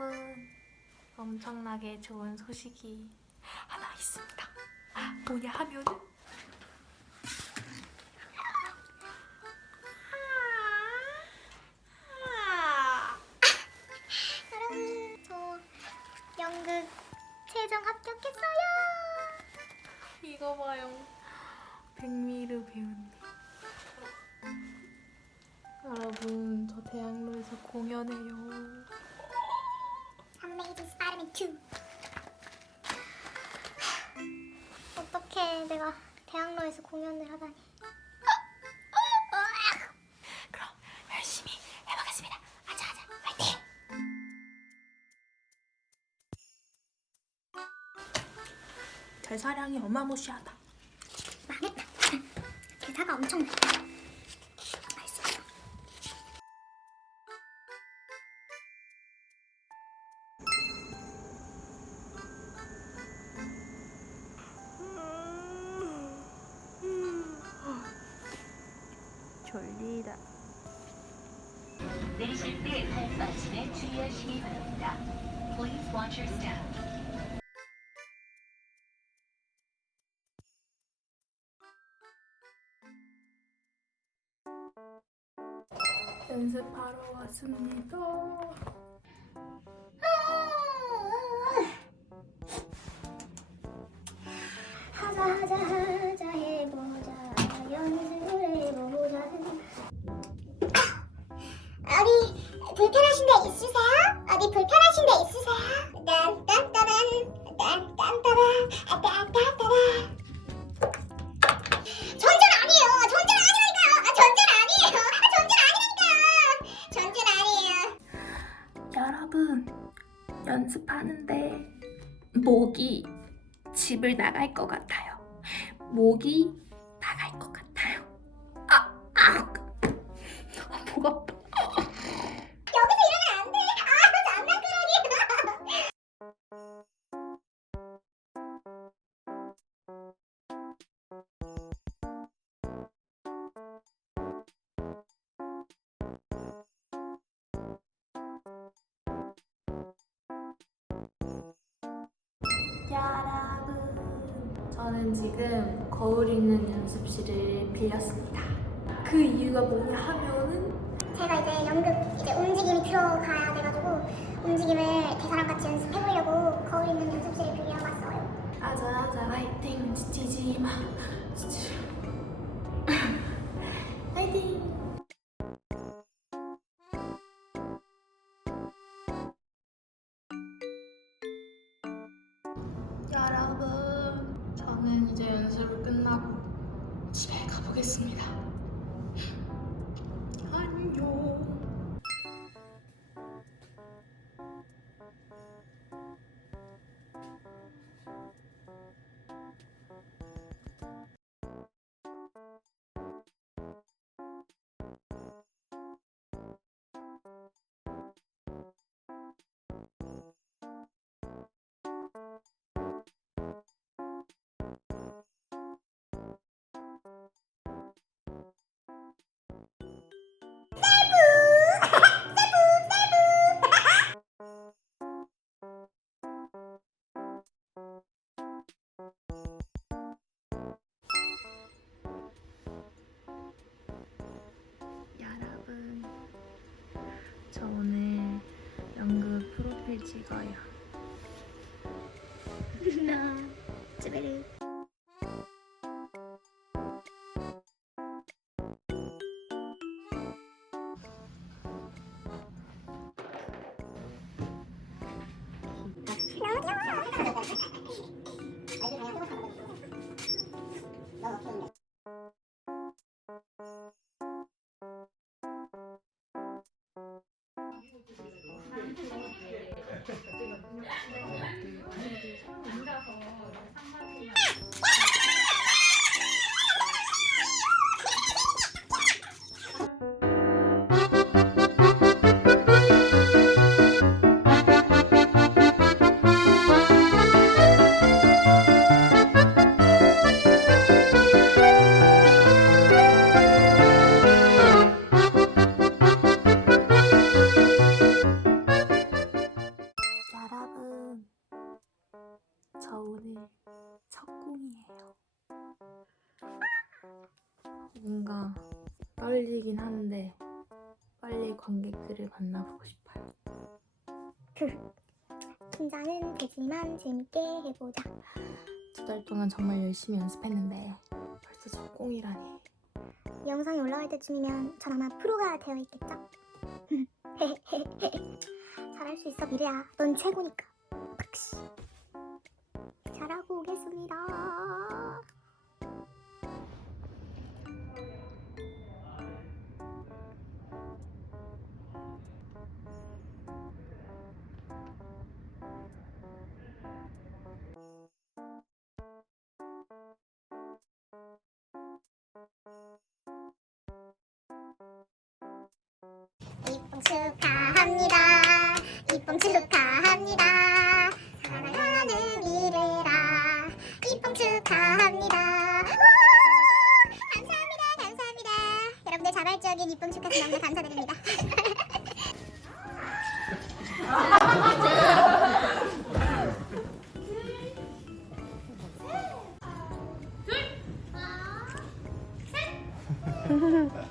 여러분, 엄청나게 좋은 소식이 하나 있습니다. 뭐냐 하면은 여러분 저 연극 최종 합격했어요. 이거 봐요. 백미르 배우님. 여러분, 저 대학로에서 공연해요. Amazing Spider-Man 2. 어떻게 내가 대학로에서 공연을 하다니. 그럼 열심히 해보겠습니다. 아자 아자, 화이팅! 대사량이 어마무시하다. 망했다. 대사가 엄청 많다. 졸리다. 내리실 때 발 빠짐에 주의하시기 바랍니다. Please watch your step. 연습하러 왔습니다. 여러분, 연습하는데 목이 집을 나갈 것 같아요. 목이 나갈 것 같아요. 아, 아, 아, 목 아파. 여러분, 저는 지금 거울 있는 연습실을 빌렸습니다. 그 이유가 뭐냐 하면은 제가 이제 연극 이제 움직임이 들어가야 돼가지고 움직임을 대사랑 같이 연습해보려고 거울 있는 연습실을 빌려봤어요. 아자 아자 화이팅 지치지 마 이제 연습을 끝나고 집에 가보겠습니다. 안녕 저 오늘 연극 프로필 찍어요. 나 찌베르. 제가 눈을 감고 앉아서 상상이 오늘 첫 공이에요. 뭔가 떨리긴 한데 빨리 관객들을 만나보고 싶어요. 긴장은 되지만 재밌게 해보자. 두 달 동안 정말 열심히 연습했는데 벌써 첫 공이라니. 영상이 올라갈 때쯤이면 전 아마 프로가 되어 있겠죠? 잘할 수 있어 미래야. 넌 최고니까. 박시. 오겠습니다. 입봉 축하합니다. 입봉 축하합니다. 축하합니다. 와! 감사합니다. 감사합니다. 여러분들 자발적인 입봉 축하 너무 감사드립니다. 자, 이쪽